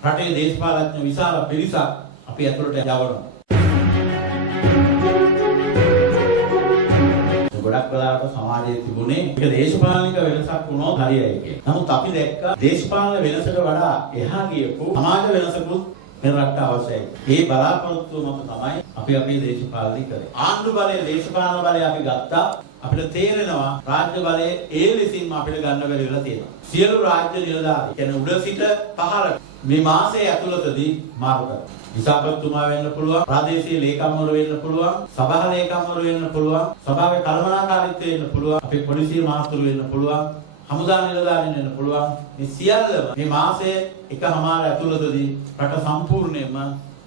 රටේ දේශපාලඥ විශාල පිරිසක් අපි ඇතුළට යවනවා. ගොඩක් වෙලාවට සමාජයේ තිබුණේ ඒක දේශපාලනික වෙනසක් වුණොත් හරියයි කියලා. නමුත් අපි දැක්කා දේශපාලන වෙනසට වඩා එහා ගියපු සමාජ වෙනසකුත් මේ රටට අවශ්‍යයි. මේ බලාපොරොත්තුව මත තමයි අපි අපේ දේශපාලනය කරේ. ආණ්ඩු බලය, දේශපාලන බලය අපි ගත්තා. අපිට තේරෙනවා රාජ්‍ය බලය ඒ ලෙසින්ම අපිට ගන්න බැරි වෙලා තියෙනවා. සියලු රාජ්‍ය නිලධාරී කියන්නේ උඩ සිට පහළට මේ මාසයේ ඇතුළතදී මාරු කරනවා. විසාපතුමා වෙන්න පුළුවන්, ප්‍රාදේශීය ලේකම්වරු වෙන්න පුළුවන්, සභා ලේකම්වරු වෙන්න පුළුවන්, සභාවේ කළමනාකාරීත්වය වෙන්න පුළුවන්, අපේ පොලිසිය මහතුරු වෙන්න පුළුවන්, හමුදා නිලධාරීන් වෙන්න පුළුවන්. මේ සියල්ලම මේ මාසයේ එකමාර ඇතුළතදී රට සම්පූර්ණයෙන්ම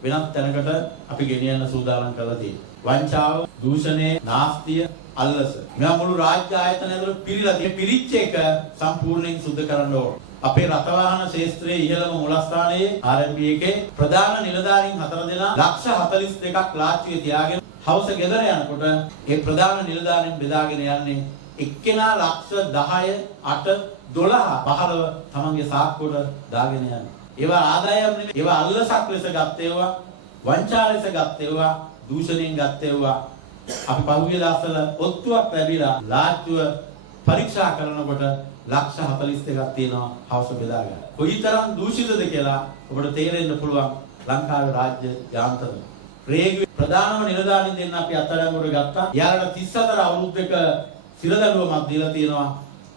වෙනත් තැනකට අපි ගෙනියන්න සූදානම් කරලා තියෙනවා. වංචාව, දූෂණය, නාස්තිය, අල්ලස. මේ මුළු රාජ්‍ය ආයතන ඇතුළේ පිරීලා තියෙන පිරිච්ච එක සම්පූර්ණයෙන් සුද්ධ කරන්න ඕන. අපේ රථවාහන ශාස්ත්‍රයේ ඉහළම මුලස්ථානයේ RMB එකේ ප්‍රධාන නිලධාරීන් 4 දෙනා ලක්ෂ 42ක් ලාච්චුවේ තියාගෙන හවස ගෙදර යනකොට ඒ ප්‍රධාන නිලධාරීන් බෙදාගෙන යන්නේ එක්කෙනා ලක්ෂ 10 8 12 15 තමන්ගේ සාක්කුවට දාගෙන යන්නේ. ඒවා ආදායම් නෙමෙයි. ඒවා අල්ලසක් ලෙස ගත්තේවා, වංචා ලෙස ගත්තේවා, දූෂණයෙන් ගත්තේවා. අපි පහුගිය දවස්වල ඔත්තුවක් ලැබිලා ලාච්චුව පරීක්ෂා කරනකොට ලක්ෂ 42ක් තියෙනවා හවස බෙදා ගන්න. කොයිතරම් දූෂිතද කියලා ඔබට තේරෙන්න පුළුවන් ලංකාවේ රාජ්‍ය යාන්ත්‍රණය. රේගුවේ ප්‍රධානම නිලධාරීන් දෙන්න අපි අත්අඩංගුවට ගත්තා. යාළුවා 34 අවුරුද්දක සිරදඬුවමක් දීලා තියෙනවා.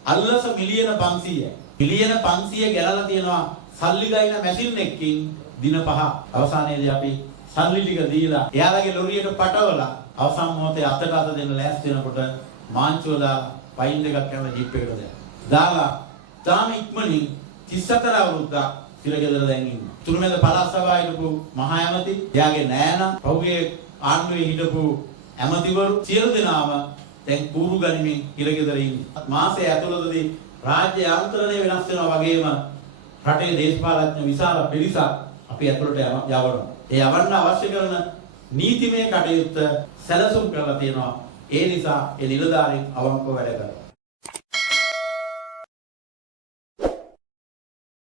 අල්ලස මිලියන 500. මිලියන 500 ගැනලා තියෙනවා සල්ලි ගයින මැෂින් එකකින් දින 5. අවසානයේදී අපි සල්ලි ටික දීලා එයාලගේ ලොරියට පටවලා අවසන් මොහොතේ අතට අත දෙන්න ලෑස්ති වෙනකොට මාංචුව දාලා පයින් දෙකක් යන ජීප් එකට දාලා තාම ඉක්මනින් 34 අවුරුද්දක් සිරගෙදර දැන් ඉන්නවා. තුරුමෙද පළාත් සභාවේ හිටපු මහා ඇමති, එයාගේ නෑනා, පහුගිය ආණ්ඩුවේ හිටපු ඇමතිවරු සියලු දෙනාම දැන් කූරු ගනිමින් හිරගෙදර ඉන්නේ. මාසයේ ඇතුළතදී රාජ්‍ය යාන්ත්‍රණය වෙනස් වෙනවා වගේම රටේ දේශපාලඥ විශාල පිරිසක් අපි ඇතුළට යවනවා. ඒ යවන්න අවශ්‍ය කරන නීතිමය කටයුත්ත සැලසුම් කරලා තියෙනවා. ඒ නිසා ඒ නිලධාරීන් අවංකව වැඩ කරනවා.